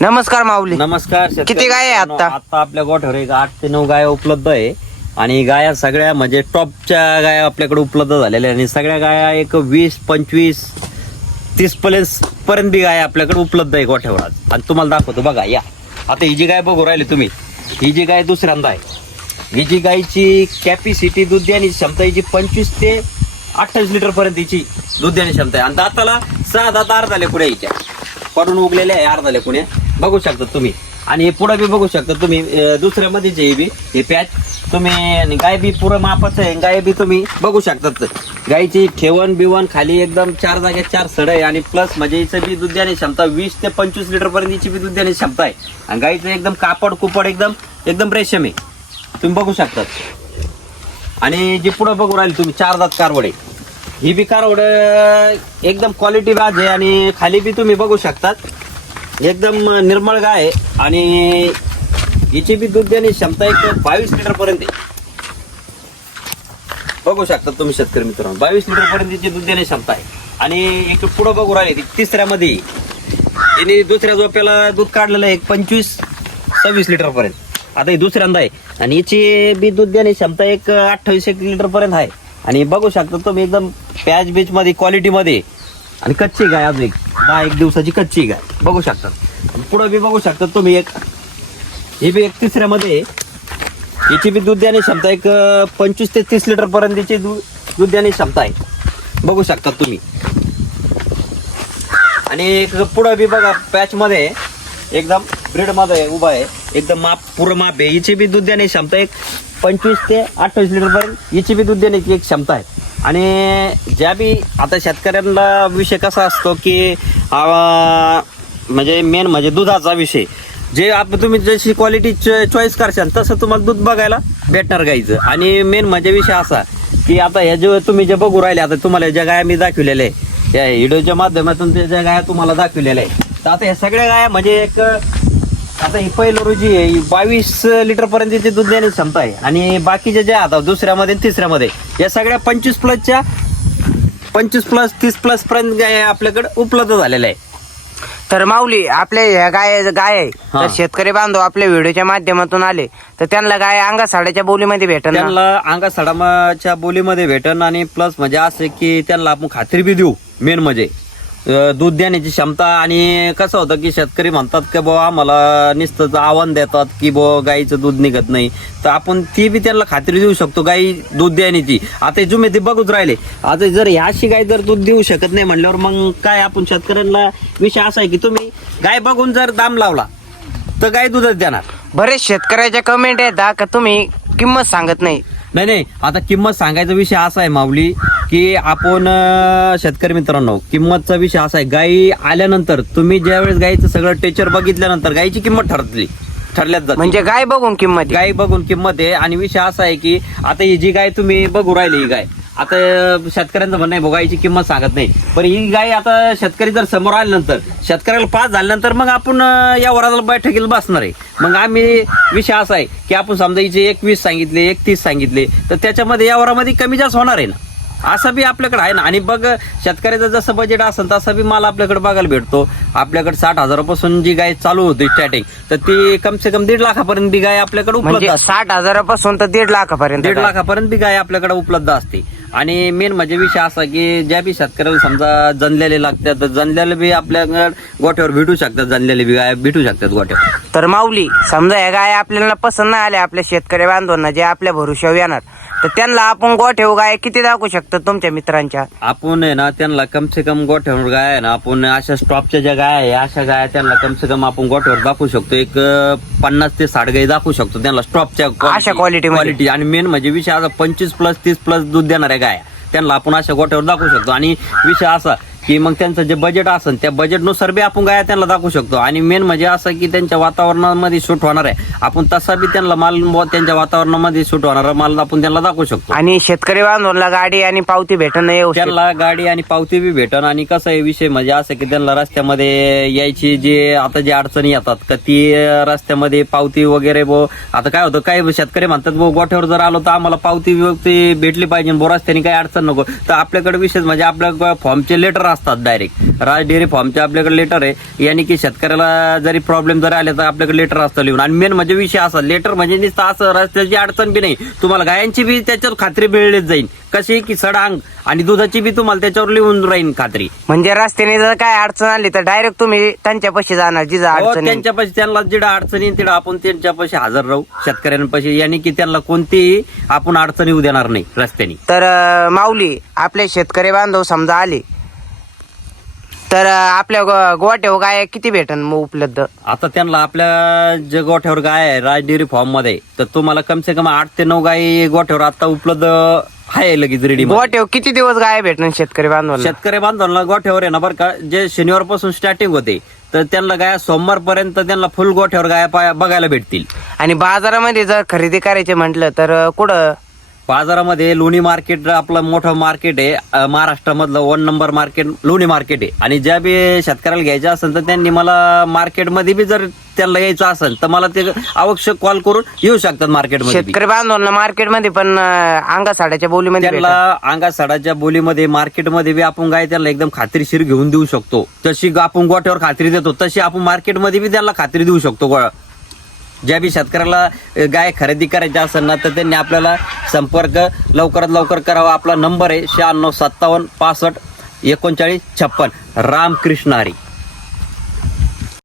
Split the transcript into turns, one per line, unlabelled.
नमस्कार माऊली.
नमस्कार शेतकरी
किती गाय आहे
मित्रांनो,
आता?
आता आपल्या गोठ्यावर एक आठ ते नऊ गाय उपलब्ध आहे. आणि गाया सगळ्या म्हणजे टॉपच्या गाया आपल्याकडे उपलब्ध झालेल्या आहे आणि सगळ्या गाया एक वीस पंचवीस तीस पर्यंत पर्यंत बी गाय आपल्याकडे उपलब्ध आहे गोठ्यावर आज. आणि तुम्हाला दाखवतो बघा या. आता ही जी गाय बघू राहिली तुम्ही ही जी गाय दुसऱ्यांदा आहे. ही जी गायची कॅपॅसिटी दूध देण्याची क्षमता हिची पंचवीस ते अठ्ठावीस लिटर पर्यंत हिची दूध देण्याची क्षमता आहे. आणि दाताला सहा दात आर झाले पुढे हिच्या. पडून उगलेले आहे आर झाले पुढे. बघू शकता तुम्ही. आणि पुढं बी बघू शकता तुम्ही. अं, जे हे बी हे पॅच तुम्ही आणि गाय बी पुरं मापाचं आहे गाय बी तुम्ही बघू शकतात. गायची ठेवण बिवण खाली एकदम चार जागेत चार सड आहे आणि प्लस म्हणजे हिचं बी दूध देण्याची क्षमता वीस ते पंचवीस लिटरपर्यंतची बी दूध देण्याची क्षमता आहे. आणि गाईचं एकदम कापड कुपड एकदम एकदम रेशम आहे. तुम्ही बघू शकतात. आणि जी पुढं बघू राहील तुम्ही चार दात कारवडे. ही बी कारवड एकदम क्वालिटी बाज आहे आणि खाली बी तुम्ही बघू शकतात. एकदम निर्मळ गाय आहे आणि हिची बी दूध देण्याची क्षमता एक बावीस लिटर पर्यंत आहे. बघू शकता तुम्ही शेतकरी मित्रांनो बावीस लिटर पर्यंत तिची दूध देण्याची क्षमता आहे. आणि एक पुढं बघू राहिली ती तिसऱ्यामध्ये. तिने दुसऱ्या झोप्याला दूध काढलेलं आहे एक पंचवीस सव्वीस लिटर पर्यंत. आता ही दुसऱ्यांदा आहे. आणि हिची बी दूध देण्याची क्षमता एक अठ्ठावीस एक लिटर पर्यंत आहे. आणि बघू शकता तुम्ही एकदम पॅच बीच मध्ये क्वालिटी मध्ये. आणि कच्ची गाय अजून एक. दहा एक दिवसाची कच्ची गाय. बघू शकता. पुढं बी बघू शकतात तुम्ही एक. ही बी एक तिसऱ्यामध्ये याची हिची बी दूध देण्याची क्षमता एक पंचवीस ते तीस लिटर पर्यंत हिची दूध दूध देण्याची क्षमता आहे. बघू शकतात तुम्ही. आणि एक पुढं बी बघा पॅचमध्ये एकदम ब्रीडमध्ये उभा आहे. एकदम माप पुरं माप आहे. हिची बी दूध देण्याची क्षमता एक पंचवीस ते अठ्ठावीस लिटर पर्यंत हिची बी दूध देण्याची एक क्षमता आहे. आणि ज्या बी आता शेतकऱ्यांना विषय कसा असतो की म्हणजे मेन म्हणजे दुधाचा विषय. जे आप तुम्ही जशी क्वालिटी चॉईस करशाल तसं तुम्हाला दूध बघायला भेटणार गाईचं. आणि मेन म्हणजे विषय असा की आता हे जे तुम्ही जे बघू राहिले आता तुम्हाला ज्या गाया मी दाखवलेल्या आहे या व्हिडिओच्या माध्यमातून ते ज्या गाया तुम्हाला दाखवलेल्या आहे तर आता ह्या सगळ्या गाया म्हणजे एक आता ही पहिलं रोजी आहे ही बावीस लिटर पर्यंतची दूध देण्याची क्षमता आहे. आणि बाकीच्या ज्या आता दुसऱ्यामध्ये आणि तिसऱ्यामध्ये या सगळ्या पंचवीस प्लसच्या पंचवीस प्लस तीस प्लस पर्यंत गाय आपल्याकडे उपलब्ध झालेल्या आहे
तर माऊली आपल्या ह्या गाय गाय आहे. तर शेतकरी बांधव आपल्या व्हिडिओच्या माध्यमातून आले. तर त्यांना गाय अंगा साड्याच्या बोलीमध्ये भेटल ना?
त्यांना अंगा सडामाच्या बोलीमध्ये भेटन आणि प्लस म्हणजे असं की त्यांना आपण खात्री बी देऊ मेन म्हणजे. दूध देण्याची क्षमता आणि कसं होतं की शेतकरी म्हणतात की बुवा आम्हाला नुसतं आव्हान देतात की बुवा गाईचं दूध निघत नाही. तर आपण ती बी त्यांना खात्री देऊ शकतो गाई दूध देण्याची. आता जुमे ते बघूच राहिले. आता जर ह्याशी गाय जर दूध देऊ शकत नाही म्हणल्यावर मग काय आपण शेतकऱ्यांना विषय असा आहे की तुम्ही गाय बघून जर दाम लावला तर गाय दूधच देणार.
बरेच शेतकऱ्याच्या कमेंट आहेत का तुम्ही किंमत सांगत नाही?
नाही नाही. आता किंमत सांगायचा विषय असा आहे माऊली की आपण अं, शेतकरी मित्रांनो किंमतचा विषय असा आहे. गायी आल्यानंतर तुम्ही ज्यावेळेस गायीचं सगळं टेचर बघितल्यानंतर गायीची किंमत ठरतली ठरल्यात जाते.
म्हणजे गाय बघून किंमत आहे.
गाय बघून किंमत आहे. आणि विषय असा आहे की आता ही जी गाय तुम्ही बघू राहिली ही गाय. आता अं, शेतकऱ्यांचं म्हणणं आहे "भाऊ, गायची किंमत सांगत नाही. पण ही गाय आता शेतकरी जर समोर आल्यानंतर शेतकऱ्याला पास झाल्यानंतर मग आपण अं, या वराला बैठकीला बसणार आहे. मग आम्ही विषय असा आहे की आपण समजा हिचे एकवीस सांगितले एकतीस सांगितले तर त्याच्यामध्ये या वरामध्ये कमी जास्त होणार आहे ना? असं बी आपल्याकडे आहे ना. आणि बघ शेतकऱ्याचं जसं बजेट असेल तसं बी माल आपल्याकडे बघायला भेटतो. आपल्याकडे साठ हजारापासून जी गाय चालू होती स्टार्टिंग तर ती कम से कम दीड लाखापर्यंत बी गाय आपल्याकडे उपलब्ध
म्हणजे साठ हजारापासून तर दीड लाखापर्यंत
दीड. लाखापर्यंत बी गाय आपल्याकडे उपलब्ध असते. आणि मेन म्हणजे विषय असा की ज्या बी शेतकऱ्याला समजा जनलेले लागतात तर जनलेले बी आपल्याकडे गोठ्यावर भेटू शकतात जनलेले बी गाय भेटू शकतात गोठ्यावर.
तर माऊली समजा या गाय आपल्याला पसंत नाही आल्या आपल्या शेतकरी बांधवांना जे आपल्या भरोश्यावर येणार तर त्यांना आपण गोठेव गाय किती दाखवू शकतो तुमच्या मित्रांच्या?
आपण आहे ना त्यांना कम से कम गोठ्यावर गाय आहे ना आपण अशा स्टॉपच्या ज्या गाय आहे अशा गाय त्यांना कम से कम आपण गोठ्यावर दाखवू शकतो. एक अं, पन्नास ते साठ गाई दाखवू शकतो त्यांना स्टॉपच्या
अशा quality मध्ये.
क्वालिटी आणि मेन म्हणजे विषय असा पंचवीस प्लस तीस प्लस दूध देणाऱ्या काय त्यांना आपण अशा गोठ्यावर दाखवू शकतो. आणि विषय असा की मग त्यांचं जे बजेट असेल त्या बजेटनुसार बी आपण गाया त्यांना दाखवू शकतो. आणि मेन म्हणजे असं की त्यांच्या वातावरणामध्ये सूट होणार आहे. आपण तसा बी त्यांना माल त्यांच्या वातावरणामध्ये सूट होणारा माल आपण त्यांना दाखवू शकतो.
आणि शेतकरी बांधवांना गाडी आणि पावती भेटणं
त्यांना गाडी आणि पावती बी भेटन. आणि कसं आहे विषय म्हणजे असं की त्यांना रस्त्यामध्ये यायची जे आता जे अडचणी येतात का ती रस्त्यामध्ये पावती वगैरे बो आता काय होतं काय शेतकरी म्हणतात बो गोठ्यावर जर आलो तर आम्हाला पावती भेटली पाहिजे बो रस्त्याने काही अडचण नको. तर आपल्याकडे विशेष म्हणजे आपल्या फॉर्मचे लेटर असतात डायरेक्ट राज डेअरी फॉर्मचे आपल्याकडे लेटर आहे. यानी की शेतकऱ्याला जरी प्रॉब्लेम जरी आले तर आपल्याकडे लेटर असतं लिहून. आणि मेन म्हणजे विषय असा लेटर म्हणजे नुसतं असं रस्त्याची अडचण बी नाही. तुम्हाला गायांची बी त्याच्यावर खात्री मिळलीच जाईल कशी? की सडांग. आणि दुधाची बी तुम्हाला त्याच्यावर लिहून राहील खात्री.
म्हणजे रस्त्याने जर काय अडचण आली तर डायरेक्ट तुम्ही त्यांच्यापाशी जाणार जिथं
हो,
अडचण येईल.
त्यांच्यापाशी त्यांना जिडं अडचण येईल तिडं आपण त्यांच्यापाशी हजर राहू शेतकऱ्यांपाशी यानी की त्यांना कोणतीही आपण अडचण येऊ देणार नाही रस्त्याने.
तर अं, माऊली आपले शेतकरी बांधव समजा आले तर आपल्या गो- गोट्यावर गाय किती भेटन मग उपलब्ध?
आता त्यांना आपल्या जे गोठ्यावर गाय आहे राज डेअरी फार्ममध्ये तर तुम्हाला कम से कम आठ ते नऊ गाय गोठ्यावर आता उपलब्ध आहे लगेच रेडी
गोट्यावर किती दिवस गाय भेटन शेतकरी बांधवांना?
शेतकरी बांधवांना गोठ्यावर आहे ना बरं का जे शनिवारपासून स्टार्टिंग होते तर त्यांना गाय सोमवार पर्यंत त्यांना फुल गोठ्यावर गाय पाय- बघायला भेटतील.
आणि बाजारामध्ये जर खरेदी करायचे म्हटलं तर कुठं?
बाजारामध्ये लोणी मार्केट आपलं मोठं मार्केट आहे महाराष्ट्रामधलं one number market Loni market आहे आणि ज्या बी शेतकऱ्याला घ्यायचं असेल तर त्यांनी मला मार्केटमध्ये बी जर त्यांना यायचं असेल तर मला ते आवश्यक कॉल करून येऊ शकतात मार्केटमध्ये बी.
शेतकरी बांधवांना मार्केटमध्ये पण अं, अंगासाड्याच्या बोलीमध्ये भेटन.
त्यांना अंगा सडाच्या बोलीमध्ये मार्केटमध्ये बी आपण गाय त्यांना एकदम खात्रीशीर घेऊन देऊ शकतो जशी आपण गोठ्यावर खात्री देतो तशी आपण मार्केटमध्ये बी त्यांना खात्री देऊ शकतो गो- ज्या बी शेतकऱ्याला गाय खरेदी करायची असेल ना तर त्यांनी आपल्याला संपर्क लवकरात लवकर करावा. आपला नंबर आहे शहाण्णव सत्तावन्न पासष्ट एकोणचाळीस छप्पन. रामकृष्ण हरी.